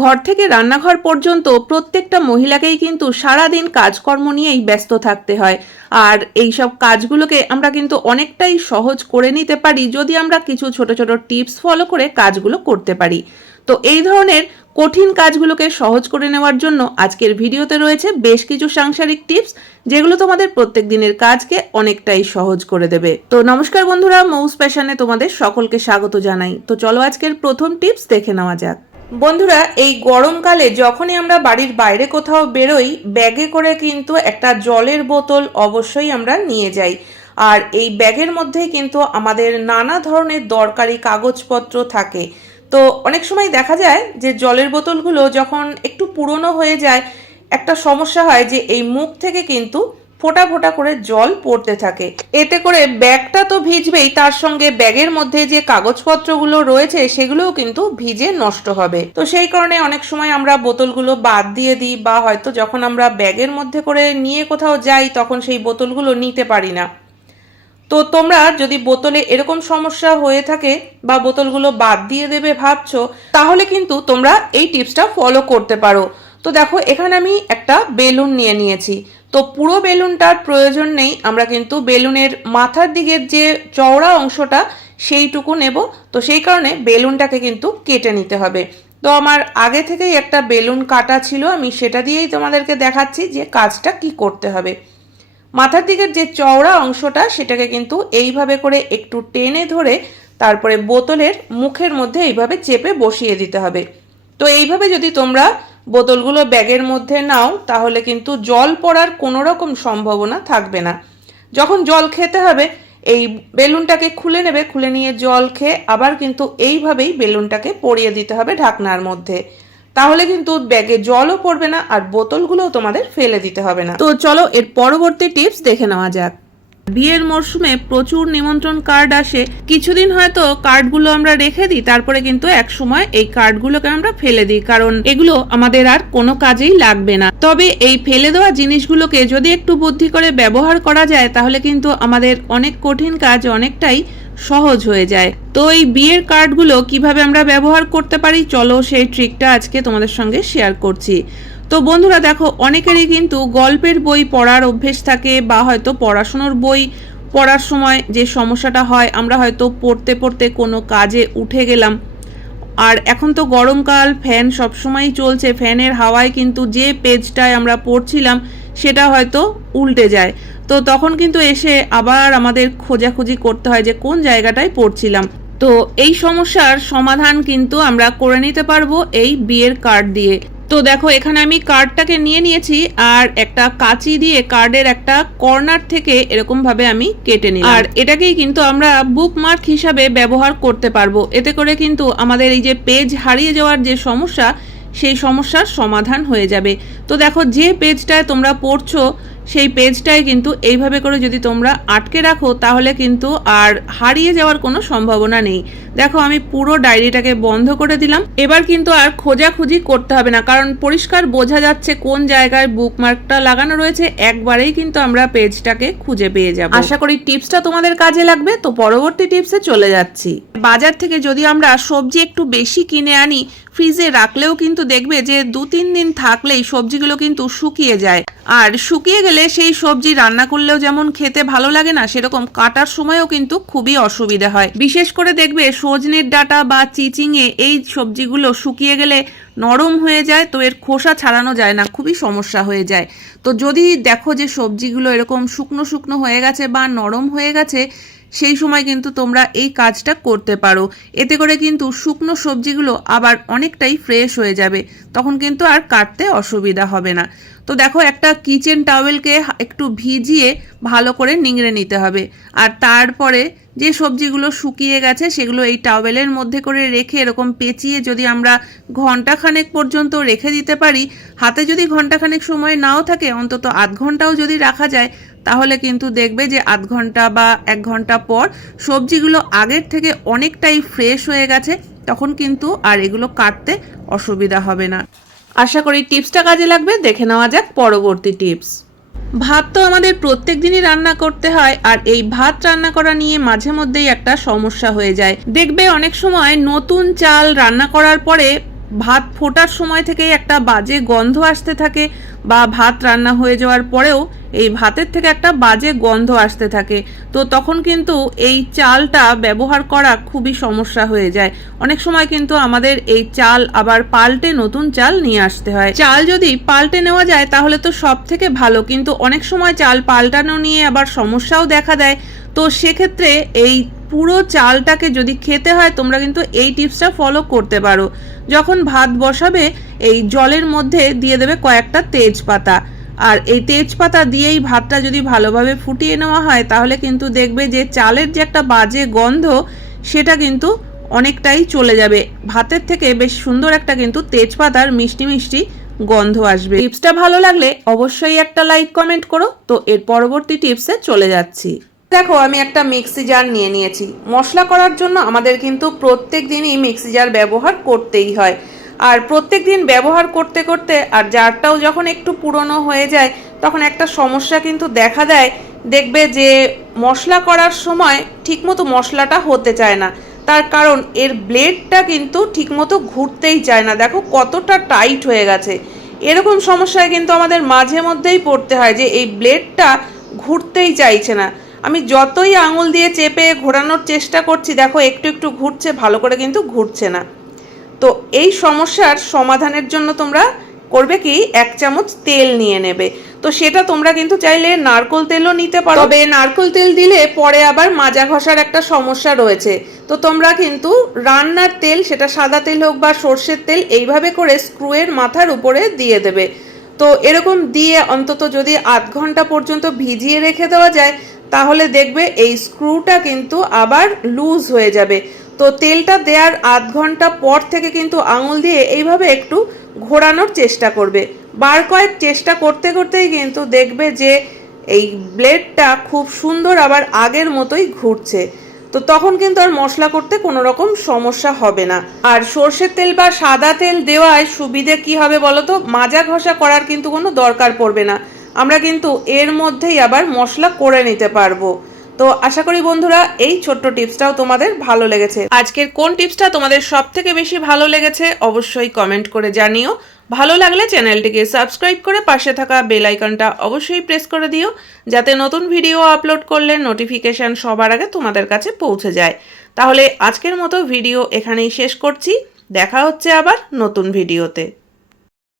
ঘর থেকে রান্নাঘর পর্যন্ত প্রত্যেকটা মহিলাকেই কিন্তু সারাদিন কাজকর্ম নিয়েই ব্যস্ত থাকতে হয়। আর এই সব কাজগুলোকে আমরা কিন্তু অনেকটাই সহজ করে নিতে পারি যদি আমরা কিছু ছোট ছোট টিপস ফলো করে কাজগুলো করতে পারি। তো এই ধরনের কঠিন কাজগুলোকে সহজ করে নেওয়ার জন্য আজকের ভিডিওতে রয়েছে বেশ কিছু সাংসারিক টিপস, যেগুলো তোমাদের প্রত্যেক দিনের কাজকে অনেকটাই সহজ করে দেবে। তো নমস্কার বন্ধুরা, মৌস প্যাশনে তোমাদের সকলকে স্বাগত জানাই। তো চলো আজকের প্রথম টিপস দেখে নেওয়া যাক। বন্ধুরা, এই গরমকালে যখনই আমরা বাড়ির বাইরে কোথাও বেরোই, ব্যাগে করে কিন্তু একটা জলের বোতল অবশ্যই আমরা নিয়ে যাই। আর এই ব্যাগের মধ্যেই কিন্তু আমাদের নানা ধরনের দরকারি কাগজপত্র থাকে। তো অনেক সময় দেখা যায় যে জলের বোতলগুলো যখন একটু পুরনো হয়ে যায়, একটা সমস্যা হয় যে এই মুখ থেকে কিন্তু ফোঁটা ফোঁটা করে জল পড়তে থাকে। এতে করে ব্যাগটা তো ভিজবেই, তার সঙ্গে ব্যাগের মধ্যে যে কাগজপত্রগুলো রয়েছে, সেগুলোও কিন্তু ভিজে নষ্ট হবে। তো সেই কারণে অনেক সময় আমরা বোতলগুলো বাদ দিয়ে দিই বা হয়তো যখন আমরা ব্যাগের মধ্যে করে নিয়ে কোথাও যাই, তখন সেই বোতলগুলো নিতে পারি না। তো তোমরা যদি বোতলে এরকম সমস্যা হয়ে থাকে বা বোতলগুলো বাদ দিয়ে দেবে ভাবছ, তাহলে কিন্তু তোমরা এই টিপসটা ফলো করতে পারো। তো দেখো, এখানে আমি একটা বেলুন নিয়ে নিয়েছি। তো পুরো বেলুনটার প্রয়োজন নেই, আমরা কিন্তু বেলুনের মাথার দিকের যে চওড়া অংশটা সেইটুকু নেব। তো সেই কারণে বেলুনটাকে কিন্তু কেটে নিতে হবে। তো আমার আগে থেকেই একটা বেলুন কাটা ছিল, আমি সেটা দিয়েই তোমাদেরকে দেখাচ্ছি যে কাজটা কি করতে হবে। মাথার দিকের যে চওড়া অংশটা, সেটাকে কিন্তু এইভাবে করে একটু টেনে ধরে তারপরে বোতলের মুখের মধ্যে এইভাবে চেপে বসিয়ে দিতে হবে। তো এইভাবে যদি তোমরা বোতলগুলো ব্যাগের মধ্যে নাও, তাহলে কিন্তু জল পড়ার কোনো রকম সম্ভাবনা থাকবে না। যখন জল খেতে হবে, এই বেলুনটাকে খুলে নেবে, খুলে নিয়ে জল খেয়ে আবার কিন্তু এইভাবেই বেলুনটাকে পরিয়ে দিতে হবে ঢাকনার মধ্যে। তাহলে কিন্তু ব্যাগে জলও পড়বে না আর বোতলগুলোও তোমাদের ফেলে দিতে হবে না। তো চলো এর পরবর্তী টিপস দেখে নেওয়া যাক। বিয়ের মরশুমে প্রচুর নিমন্ত্রণ কার্ড আসে। কিছুদিন হয়তো কার্ডগুলো আমরা রেখে দিই, তারপরে কিন্তু এক সময় এই কার্ডগুলোকে আমরা ফেলে দিই, কারণ এগুলো আমাদের আর কোনো কাজেই লাগবে না। তবে এই ফেলে দেওয়া জিনিসগুলোকে যদি একটু বুদ্ধি করে ব্যবহার করা যায়, তাহলে কিন্তু আমাদের অনেক কঠিন কাজ অনেকটাই সহজ হয়ে যায়। তো এই বিয়ের কার্ডগুলো কীভাবে আমরা ব্যবহার করতে পারি? চলো সেই ট্রিকটা আজকে তোমাদের সঙ্গে শেয়ার করছি। তো বন্ধুরা দেখো, অনেকেরই কিন্তু গল্পের বই পড়ার অভ্যেস থাকে বা হয়তো পড়াশুনোর বই পড়ার সময় যে সমস্যাটা হয়, আমরা হয়তো পড়তে পড়তে কোনো কাজে উঠে গেলাম। আর এখন তো গরমকাল, ফ্যান সবসময়ই চলছে, ফ্যানের হাওয়ায় কিন্তু যে পেজটায় আমরা পড়ছিলাম, সেটা হয়তো উল্টে যায়। তো তখন কিন্তু এসে আবার আমাদের খোঁজাখুঁজি করতে হয় যে কোন জায়গাটায় পড়ছিলাম। তো এই সমস্যার সমাধান কিন্তু আমরা করে নিতে পারব এই বিয়ের কার্ড দিয়ে। তো দেখো, এখানে আমি কার্ডটাকে নিয়ে নিয়েছি আর একটা কাঁচি দিয়ে কার্ডের একটা কর্নার থেকে এরকম ভাবে আমি কেটে নিই আর এটাকেই কিন্তু আমরা বুকমার্ক হিসাবে ব্যবহার করতে পারব। এতে করে কিন্তু আমাদের এই যে পেজ হারিয়ে যাওয়ার যে সমস্যা, সেই সমস্যার সমাধান হয়ে যাবে। তো দেখো, যে পেজটায় তোমরা পড়ছো সেই পেজটায় কিন্তু এইভাবে করে যদি তোমরা আটকে রাখো, তাহলে কিন্তু আর হারিয়ে যাওয়ার কোনো সম্ভাবনা নেই। দেখো, আমি পুরো ডায়েরিটাকে বন্ধ করে দিলাম। এবার কিন্তু আর খোঁজাখুঁজি করতে হবে না, কারণ পরিষ্কার বোঝা যাচ্ছে কোন জায়গায় বুকমার্কটা লাগানো রয়েছে। একবারেই কিন্তু আমরা পেজটাকে খুঁজে পেয়ে যাব। আশা করি টিপসটা তোমাদের কাজে লাগবে। তো পরবর্তী টিপসে চলে যাচ্ছি। বাজার থেকে যদি আমরা সবজি একটু বেশি কিনে আনি ফ্রিজে রাখলেও কিন্তু দেখবে যে দু তিন দিন থাকলেই সবজিগুলো কিন্তু শুকিয়ে যায়। আর শুকিয়ে গেলে সেই সবজি রান্না করলেও যেমন খেতে ভালো লাগে না, সেরকম কাটার সময়ও কিন্তু খুবই অসুবিধা হয়। বিশেষ করে দেখবে সজনের ডাটা বা চিচিংয়ে এই সবজিগুলো শুকিয়ে গেলে নরম হয়ে যায়, তো এর খোসা ছাড়ানো যায় না, খুবই সমস্যা হয়ে যায়। তো যদি দেখো যে সবজিগুলো এরকম শুকনো শুকনো হয়ে গেছে বা নরম হয়ে গেছে সেই সময় কিন্তু তোমরা এই কাজটা করতে পারো। এতে করে কিন্তু শুকনো সবজিগুলো আবার অনেকটাই ফ্রেশ হয়ে যাবে। তখন কিন্তু আর কাটতে অসুবিধা হবে না। তো দেখো, একটা কিচেন টাওয়েলকে একটু ভিজিয়ে ভালো করে নিংড়ে নিতে হবে। আর তারপরে যে সবজিগুলো শুকিয়ে গেছে, সেগুলো এই টাওয়েলের মধ্যে করে রেখে এরকম পেঁচিয়ে যদি আমরা ঘন্টাখানেক পর্যন্ত রেখে দিতে পারি, হাতে যদি ঘন্টাখানেক সময় নাও থাকে, অন্তত আধ ঘন্টাও যদি রাখা যায় তাহলে কিন্তু দেখবে যে আধ ঘণ্টা বা এক ঘণ্টা পর সবজিগুলো আগের থেকে অনেকটাই ফ্রেশ হয়ে গেছে, তখন কিন্তু আর এগুলো কাটতে অসুবিধা হবে না। আশা করি টিপসটা কাজে লাগবে, দেখে নেওয়া যাক পরবর্তী টিপস। ভাত তো আমাদের প্রত্যেক দিনই রান্না করতে হয়, আর এই ভাত রান্না করা নিয়ে মাঝে মধ্যেই একটা সমস্যা হয়ে যায়। দেখবে অনেক সময় নতুন চাল রান্না করার পরে ভাত ফোটার সময় থেকেই একটা বাজে গন্ধ আসতে থাকে বা ভাত রান্না হয়ে যাওয়ার পরেও এই ভাতের থেকে একটা বাজে গন্ধ আসতে থাকে। তো তখন কিন্তু এই চালটা ব্যবহার করা খুবই সমস্যা হয়ে যায়। অনেক সময় কিন্তু আমাদের এই চাল আবার পাল্টে নতুন চাল নিয়ে আসতে হয়। চাল যদি পাল্টে নেওয়া যায় তাহলে তো সব থেকে ভালো, কিন্তু অনেক সময় চাল পাল্টানো নিয়ে আবার সমস্যাও দেখা দেয়। তো সেক্ষেত্রে এই পুরো চালটাকে যদি খেতে হয়, তোমরা কিন্তু এই টিপসটা ফলো করতে পারো। যখন ভাত বসাবে, এই জলের মধ্যে দিয়ে দেবে কয়েকটা তেজপাতা। আর এই তেজপাতা দিয়েই ভাতটা যদি ভালোভাবে ফুটিয়ে নেওয়া হয়, তাহলে কিন্তু দেখবে যে চালের যে একটা বাজে গন্ধ, সেটা কিন্তু অনেকটাই চলে যাবে। ভাতের থেকে বেশ সুন্দর একটা কিন্তু তেজপাতার মিষ্টি মিষ্টি গন্ধ আসবে। টিপসটা ভালো লাগলে অবশ্যই একটা লাইক কমেন্ট করো। তো এর পরবর্তী টিপসে চলে যাচ্ছি। দেখো, আমি একটা মিক্সি জার নিয়ে নিয়েছি। মশলা করার জন্য আমাদের কিন্তু প্রত্যেক দিনই মিক্সি জার ব্যবহার করতেই হয়। আর প্রত্যেক দিন ব্যবহার করতে করতে আর জারটাও যখন একটু পুরনো হয়ে যায়, তখন একটা সমস্যা কিন্তু দেখা দেয়। দেখবে যে, মশলা করার সময় ঠিকমতো মশলাটা হতে চায় না। তার কারণ, এর ব্লেডটা কিন্তু ঠিকমতো ঘুরতেই চায় না। দেখো, কতটা টাইট হয়ে গেছে। এরকম সমস্যায় কিন্তু আমাদের মাঝে মধ্যেই পড়তে হয় যে, এই ব্লেডটা ঘুরতেই চাইছে না। আমি যতই আঙুল দিয়ে চেপে ঘোরানোর চেষ্টা করছি, দেখো একটু একটু ঘুরছে, ভালো করে কিন্তু ঘুরছে না। তো এই সমস্যার সমাধানের জন্য তোমরা করবে কি, এক চামচ তেল নিয়ে নেবে। তো সেটা তোমরা কিন্তু চাইলে নারকোল তেলও নিতে পারো। তবে নারকোল তেল দিলে পরে আবার মাজা ঘষার একটা সমস্যা রয়েছে। তো তোমরা কিন্তু রান্নার তেল, সেটা সাদা তেল হোক বা সর্ষের তেল, এইভাবে করে স্ক্রুয়ের মাথার উপরে দিয়ে দেবে। তো এরকম দিয়ে অন্তত যদি আধ ঘণ্টা পর্যন্ত ভিজিয়ে রেখে দেওয়া যায় তাহলে দেখবে এই স্ক্রুটা কিন্তু আবার লুজ হয়ে যাবে। তো তেলটা দেওয়ার আধ ঘণ্টা পর থেকে কিন্তু আঙুল দিয়ে এইভাবে একটু ঘোরানোর চেষ্টা করবে। বার কয়েক চেষ্টা করতে করতেই কিন্তু দেখবে যে এই ব্লেডটা খুব সুন্দর আবার আগের মতোই ঘুরছে। তো তখন কিন্তু আর মশলা করতে কোনো রকম সমস্যা হবে না। আর সর্ষের তেল বা সাদা তেল দেওয়ায় সুবিধে কি হবে বলো তো মাজা ঘষা করার কিন্তু কোনো দরকার পড়বে না। আমরা কিন্তু এর মধ্যেই আবার মশলা করে নিতে পারব। তো আশা করি বন্ধুরা, এই ছোট্ট টিপসটাও তোমাদের ভালো লেগেছে। আজকের কোন টিপসটা তোমাদের সব থেকে বেশি ভালো লেগেছে অবশ্যই কমেন্ট করে জানিও। ভালো লাগলে চ্যানেলটিকে সাবস্ক্রাইব করে পাশে থাকা বেল আইকনটা অবশ্যই প্রেস করে দিও, যাতে নতুন ভিডিও আপলোড করলে নোটিফিকেশন সবার আগে তোমাদের কাছে পৌঁছে যায়। তাহলে আজকের মতো ভিডিও এখানেই শেষ করছি। দেখা হচ্ছে আবার নতুন ভিডিওতে।